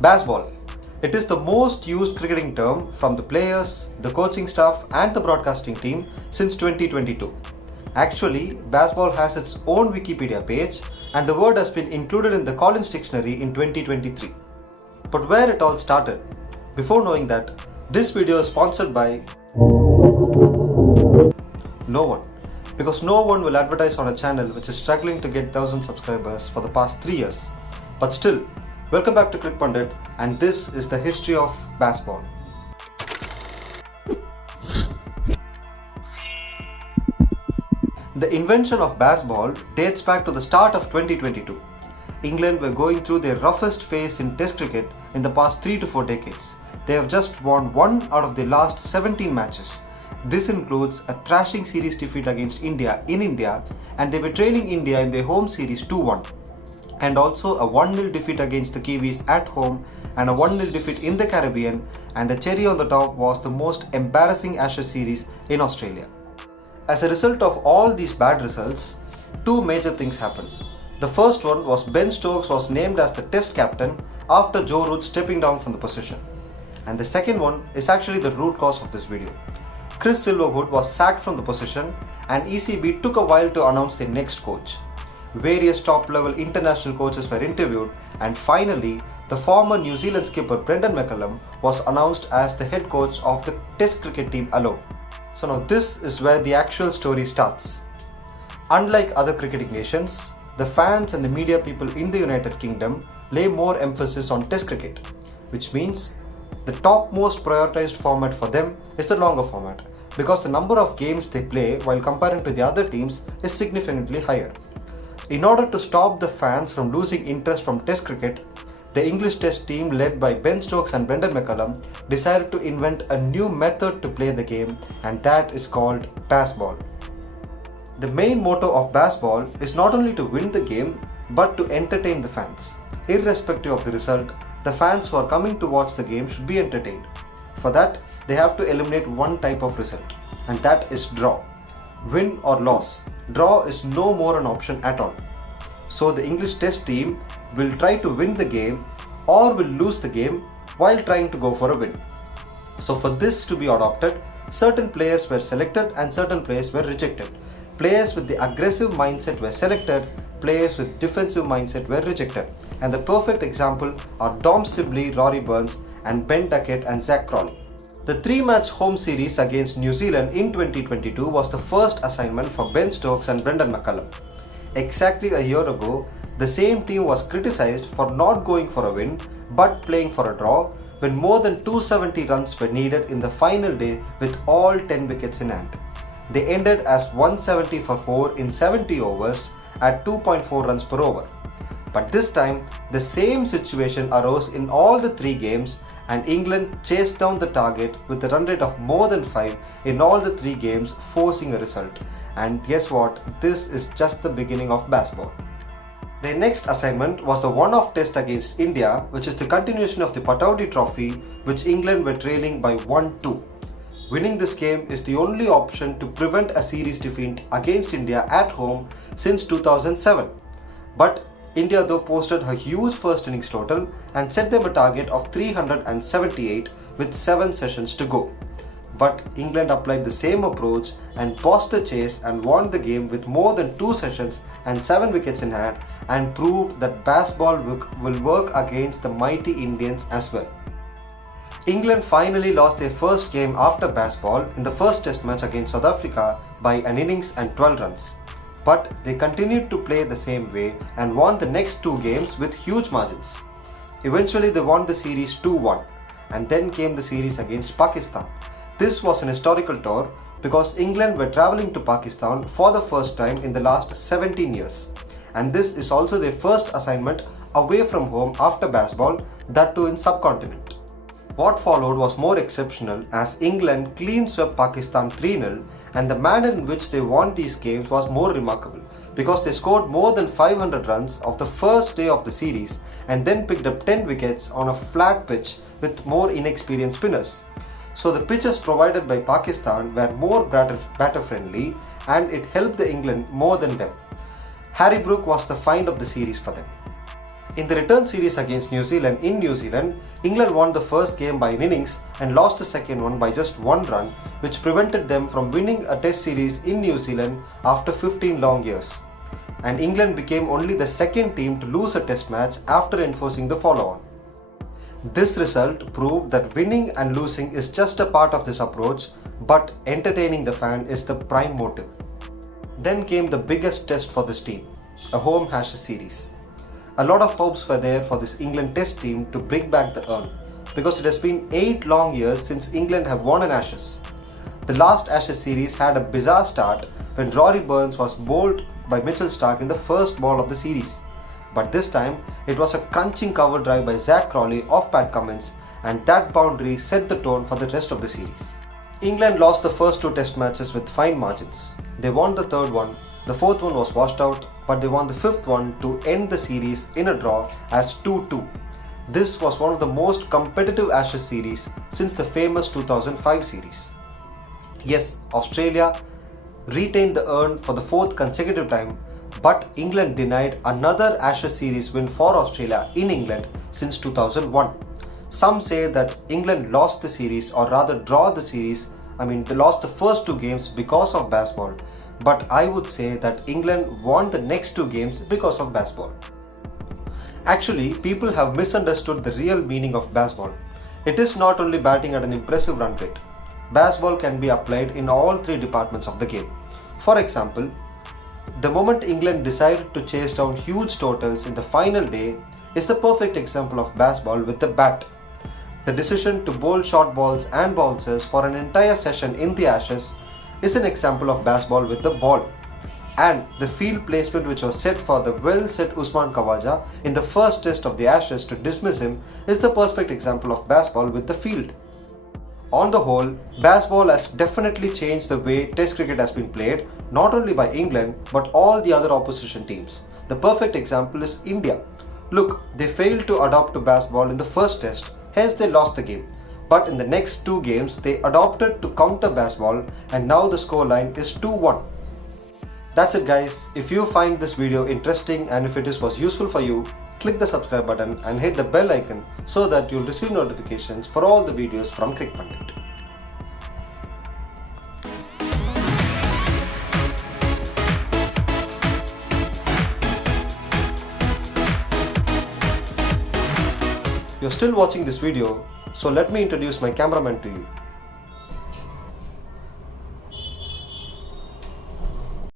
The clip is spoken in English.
Bazball. It is the most used cricketing term from the players, the coaching staff and the broadcasting team since 2022. Actually, Bazball has its own Wikipedia page and the word has been included in the Collins Dictionary in 2023. But where it all started? Before knowing that, this video is sponsored by no one. Because no one will advertise on a channel which is struggling to get 1,000 subscribers for the past 3 years. But still, welcome back to CricPundit, and this is the history of Bazball. The invention of Bazball dates back to the start of 2022. England were going through their roughest phase in Test cricket in the past 3 to 4 decades. They have just won 1 out of their last 17 matches. This includes a thrashing series defeat against India in India, and they were trailing India in their home series 2-1. And also a 1-0 defeat against the Kiwis at home and a 1-0 defeat in the Caribbean, and the cherry on the top was the most embarrassing Ashes series in Australia. As a result of all these bad results, 2 major things happened. The first one was Ben Stokes was named as the Test captain after Joe Root stepping down from the position. And the second one is actually the root cause of this video. Chris Silverwood was sacked from the position and ECB took a while to announce their next coach. Various top-level international coaches were interviewed, and finally, the former New Zealand skipper Brendan McCullum was announced as the head coach of the Test cricket team alone. So now this is where the actual story starts. Unlike other cricketing nations, the fans and the media people in the United Kingdom lay more emphasis on Test cricket, which means the topmost prioritized format for them is the longer format, because the number of games they play while comparing to the other teams is significantly higher. In order to stop the fans from losing interest from Test cricket, the English Test team led by Ben Stokes and Brendan McCullum decided to invent a new method to play the game, and that is called Bazball. The main motto of Bazball is not only to win the game but to entertain the fans. Irrespective of the result, the fans who are coming to watch the game should be entertained. For that, they have to eliminate one type of result, and that is draw. Win or loss, draw is no more an option at all. So the English Test team will try to win the game or will lose the game while trying to go for a win. So for this to be adopted, certain players were selected and certain players were rejected. Players with the aggressive mindset were selected, players with defensive mindset were rejected. And the perfect example are Dom Sibley, Rory Burns and Ben Duckett and Zach Crawley. The 3-match home series against New Zealand in 2022 was the first assignment for Ben Stokes and Brendan McCullum. Exactly a year ago, the same team was criticized for not going for a win but playing for a draw when more than 270 runs were needed in the final day with all 10 wickets in hand. They ended as 170 for 4 in 70 overs at 2.4 runs per over. But this time, the same situation arose in all the 3 games, and England chased down the target with a run rate of more than 5 in all the 3 games, forcing a result. And guess what? This is just the beginning of Bazball. Their next assignment was the one-off test against India, which is the continuation of the Pataudi Trophy, which England were trailing by 1-2. Winning this game is the only option to prevent a series defeat against India at home since 2007. But India though posted a huge first innings total and set them a target of 378 with 7 sessions to go. But England applied the same approach and bossed the chase and won the game with more than 2 sessions and 7 wickets in hand, and proved that Bazball will work against the mighty Indians as well. England finally lost their first game after Bazball in the first Test match against South Africa by an innings and 12 runs. But they continued to play the same way and won the next 2 games with huge margins. Eventually they won the series 2-1, and then came the series against Pakistan. This was an historical tour because England were travelling to Pakistan for the first time in the last 17 years. And this is also their first assignment away from home after Bazball, that too in subcontinent. What followed was more exceptional as England clean swept Pakistan 3-0, and the manner in which they won these games was more remarkable because they scored more than 500 runs of the first day of the series and then picked up 10 wickets on a flat pitch with more inexperienced spinners. So the pitches provided by Pakistan were more batter friendly, and it helped the England more than them. Harry Brook was the find of the series for them. In the return series against New Zealand in New Zealand, England won the first game by an innings and lost the second one by just one run, which prevented them from winning a test series in New Zealand after 15 long years. And England became only the second team to lose a test match after enforcing the follow-on. This result proved that winning and losing is just a part of this approach, but entertaining the fan is the prime motive. Then came the biggest test for this team, a home Ashes series. A lot of hopes were there for this England test team to bring back the urn, because it has been 8 long years since England have won an Ashes. The last Ashes series had a bizarre start when Rory Burns was bowled by Mitchell Starc in the first ball of the series. But this time, it was a crunching cover drive by Zach Crawley off Pat Cummins, and that boundary set the tone for the rest of the series. England lost the first 2 test matches with fine margins. They won the third one, the fourth one was washed out, but they won the fifth one to end the series in a draw as 2-2. This was one of the most competitive Ashes series since the famous 2005 series. Yes, Australia retained the urn for the 4th consecutive time, but England denied another Ashes series win for Australia in England since 2001. Some say that England lost the series, or rather draw the series, they lost the first 2 games because of Bazball, but I would say that England won the next 2 games because of Bazball. Actually, people have misunderstood the real meaning of Bazball. It is not only batting at an impressive run rate. Bazball can be applied in all 3 departments of the game. For example, the moment England decided to chase down huge totals in the final day is the perfect example of Bazball with the bat. The decision to bowl short balls and bouncers for an entire session in the Ashes is an example of Bazball with the ball. And the field placement which was set for the well-set Usman Khawaja in the first test of the Ashes to dismiss him is the perfect example of Bazball with the field. On the whole, Bazball has definitely changed the way Test cricket has been played, not only by England but all the other opposition teams. The perfect example is India. Look, they failed to adapt to Bazball in the first test, hence they lost the game. But in the next 2 games, they adopted to counter Bazball, and now the scoreline is 2-1. That's it guys. If you find this video interesting and if it was useful for you, click the subscribe button and hit the bell icon so that you'll receive notifications for all the videos from CricPundit. You're still watching this video, so let me introduce my cameraman to you.